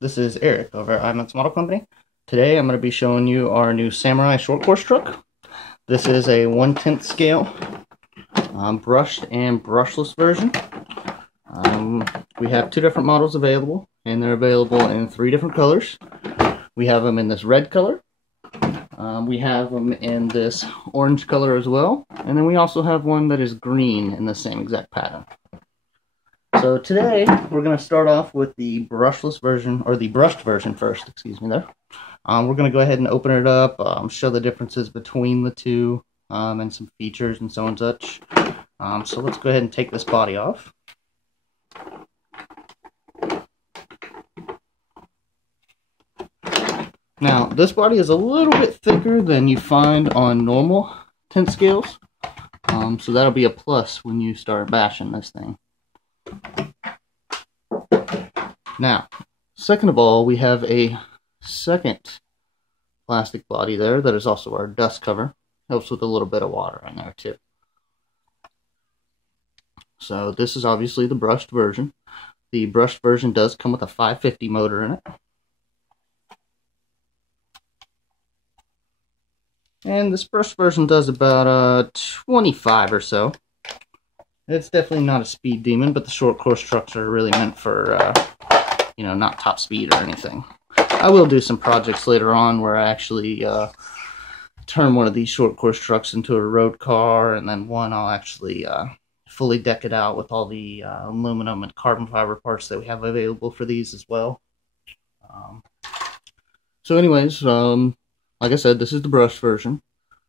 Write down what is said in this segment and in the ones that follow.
This is Eric over at IMEX Model Company. Today I'm going to be showing you our new Samurai short course truck. This is a 1/10 scale brushed and brushless version. We have two different models available, and they're available in three different colors. We have them in this red color. We have them in this orange color as well, and then we also have one that is green in the same exact pattern. So today we're going to start off with the brushless version, or the brushed version first, excuse me there. We're going to go ahead and open it up, show the differences between the two, and some features and so and such. So let's go ahead and take this body off. Now, this body is a little bit thicker than you find on normal 10 scales, so that'll be a plus when you start bashing this thing. Now, second of all, we have a second plastic body there that is also our dust cover. Helps with a little bit of water in there too. So this is obviously the brushed version. The brushed version does come with a 550 motor in it. And this brushed version does about 25 or so. It's definitely not a speed demon, but the short course trucks are really meant for, you know, not top speed or anything. I will do some projects later on where I actually turn one of these short course trucks into a road car, and then one I'll actually fully deck it out with all the aluminum and carbon fiber parts that we have available for these as well. So anyways, like I said, this is the brush version.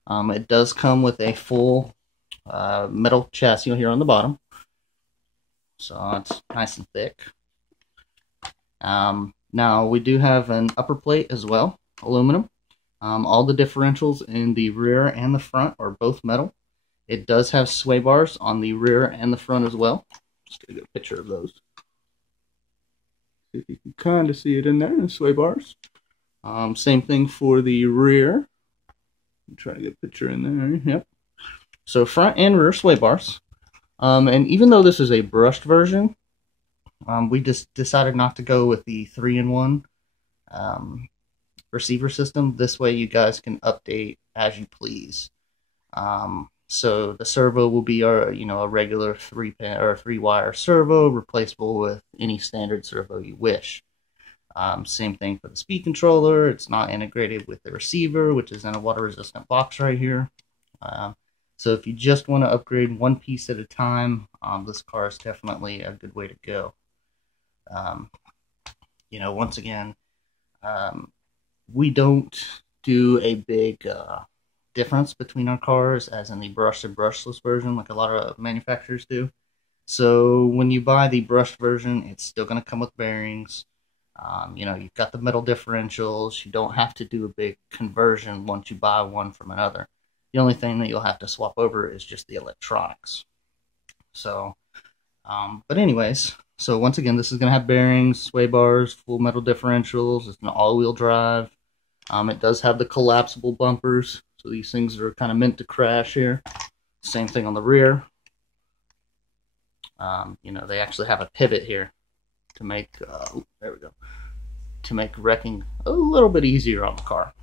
It does come with a full metal chassis here on the bottom, so it's nice and thick. Now we do have an upper plate as well, aluminum. All the differentials in the rear and the front are both metal. It does have sway bars on the rear and the front as well. Just get a good picture of those. See if you can kind of see it in there, the sway bars. Same thing for the rear. Try to get a picture in there. Yep. So front and rear sway bars. And even though this is a brushed version, we just decided not to go with the 3-in-1 receiver system. This way you guys can update as you please. So the servo will be our, you know, a regular 3-pin or 3-wire servo, replaceable with any standard servo you wish. Same thing for the speed controller. It's not integrated with the receiver, which is in a water-resistant box right here. So if you just want to upgrade one piece at a time, this car is definitely a good way to go. You know, once again, we don't do a big difference between our cars, as in the brushed and brushless version, like a lot of manufacturers do. So when you buy the brushed version, it's still going to come with bearings. You know, you've got the metal differentials. You don't have to do a big conversion once you buy one from another. The only thing that you'll have to swap over is just the electronics. So, but anyways, so once again, this is going to have bearings, sway bars, full metal differentials. It's an all-wheel drive. It does have the collapsible bumpers, so these things are kind of meant to crash here. Same thing on the rear. You know, they actually have a pivot here to make, there we go, to make wrecking a little bit easier on the car.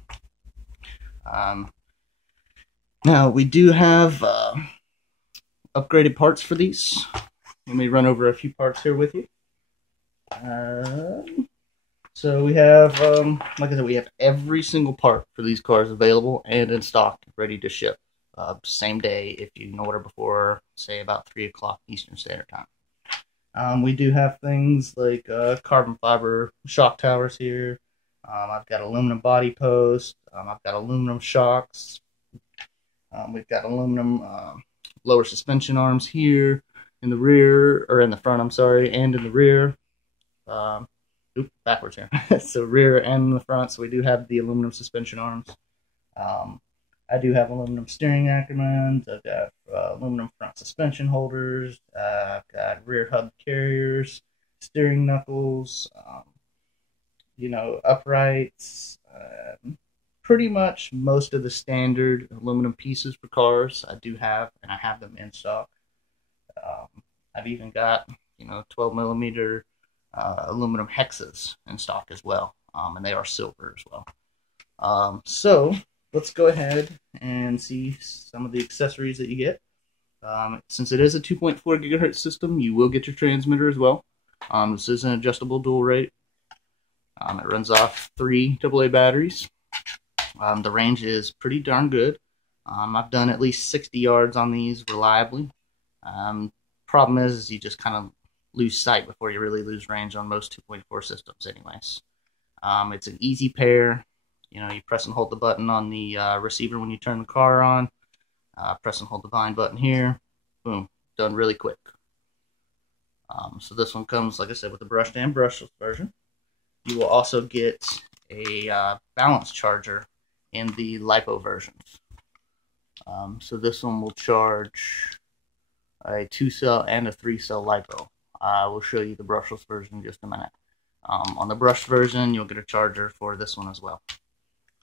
Now, we do have upgraded parts for these. Let me run over a few parts here with you. So we have, like I said, we have every single part for these cars available and in stock, ready to ship. Same day if you can order before, say, about 3 o'clock Eastern Standard Time. We do have things like carbon fiber shock towers here. I've got aluminum body posts. I've got aluminum shocks. We've got aluminum lower suspension arms here in the rear, or in the front, I'm sorry, and in the rear. Backwards here. So rear and in the front, so we do have the aluminum suspension arms. I do have aluminum steering acromans. I've got aluminum front suspension holders. I've got rear hub carriers, steering knuckles, you know, uprights. Pretty much most of the standard aluminum pieces for cars I do have, and I have them in stock. I've even got, you know, 12 millimeter aluminum hexas in stock as well, and they are silver as well. So let's go ahead and see some of the accessories that you get. Since it is a 2.4 gigahertz system, you will get your transmitter as well. This is an adjustable dual rate. It runs off 3 AA batteries. The range is pretty darn good. I've done at least 60 yards on these reliably. Problem is you just kind of lose sight before you really lose range on most 2.4 systems anyways. It's an easy pair. You know, you press and hold the button on the receiver when you turn the car on. Press and hold the volume button here. Boom. Done really quick. So this one comes, like I said, with the brushed and brushless version. You will also get a balance charger in the LiPo versions. So this one will charge a 2-cell and a 3-cell LiPo. I will show you the brushless version in just a minute. On the brushed version, you'll get a charger for this one as well.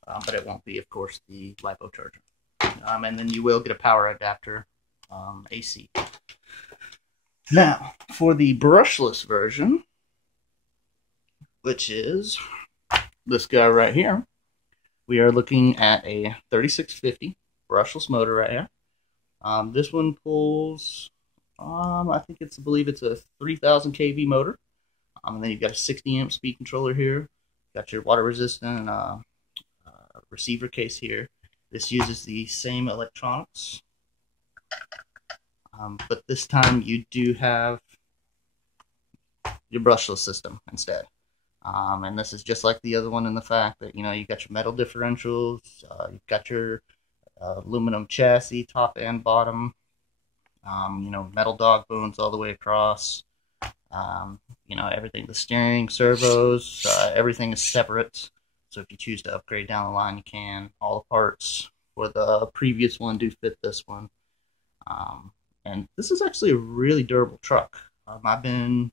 But it won't be, of course, the LiPo charger. And then you will get a power adapter, AC. Now, for the brushless version, which is this guy right here, we are looking at a 3650 brushless motor right here. This one pulls, I believe it's a 3000 kV motor. And then you've got a 60 amp speed controller here. Got your water resistant receiver case here. This uses the same electronics, but this time you do have your brushless system instead. And this is just like the other one in the fact that, you know, you've got your metal differentials, you've got your aluminum chassis, top and bottom, you know, metal dog bones all the way across. You know, everything, the steering, servos, everything is separate. So if you choose to upgrade down the line, you can. All the parts for the previous one do fit this one. And this is actually a really durable truck. I've been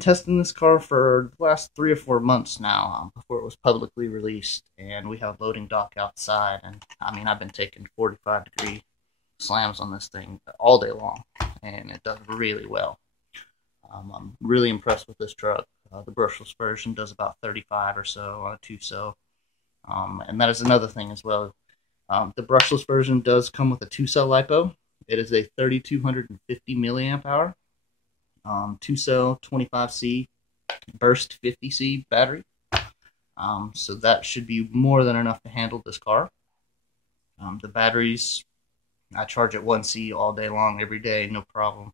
testing this car for the last 3 or 4 months now, before it was publicly released, and we have a loading dock outside, and I mean, I've been taking 45-degree slams on this thing all day long, and it does really well. I'm really impressed with this truck. The brushless version does about 35 or so on a 2-cell, and that is another thing as well. The brushless version does come with a 2-cell LiPo. It is a 3250 milliamp hour, 2-cell 25C burst 50C battery. So that should be more than enough to handle this car. The batteries, I charge at 1C all day long, every day, no problem.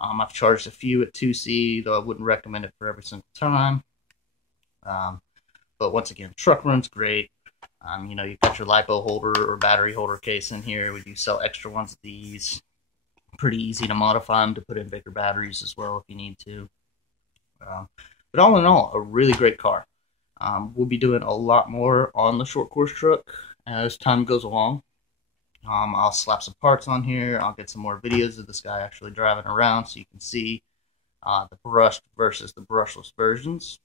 I've charged a few at 2C, though I wouldn't recommend it for every single time. But once again, the truck runs great. You know, you've got your LiPo holder or battery holder case in here. We do sell extra ones of these. Pretty easy to modify them to put in bigger batteries as well if you need to. But all in all, a really great car. We'll be doing a lot more on the short course truck as time goes along. I'll slap some parts on here. I'll get some more videos of this guy actually driving around so you can see the brushed versus the brushless versions.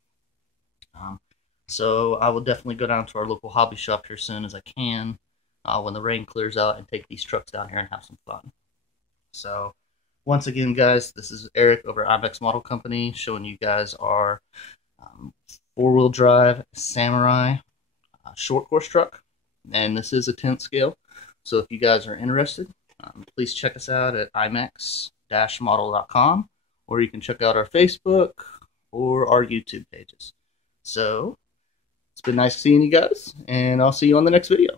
So I will definitely go down to our local hobby shop here as soon as I can when the rain clears out and take these trucks down here and have some fun. So once again, guys, this is Eric over at IMEX Model Company showing you guys our 4-wheel drive Samurai short course truck. And this is a 10th scale. So if you guys are interested, please check us out at imex-model.com, or you can check out our Facebook or our YouTube pages. So it's been nice seeing you guys, and I'll see you on the next video.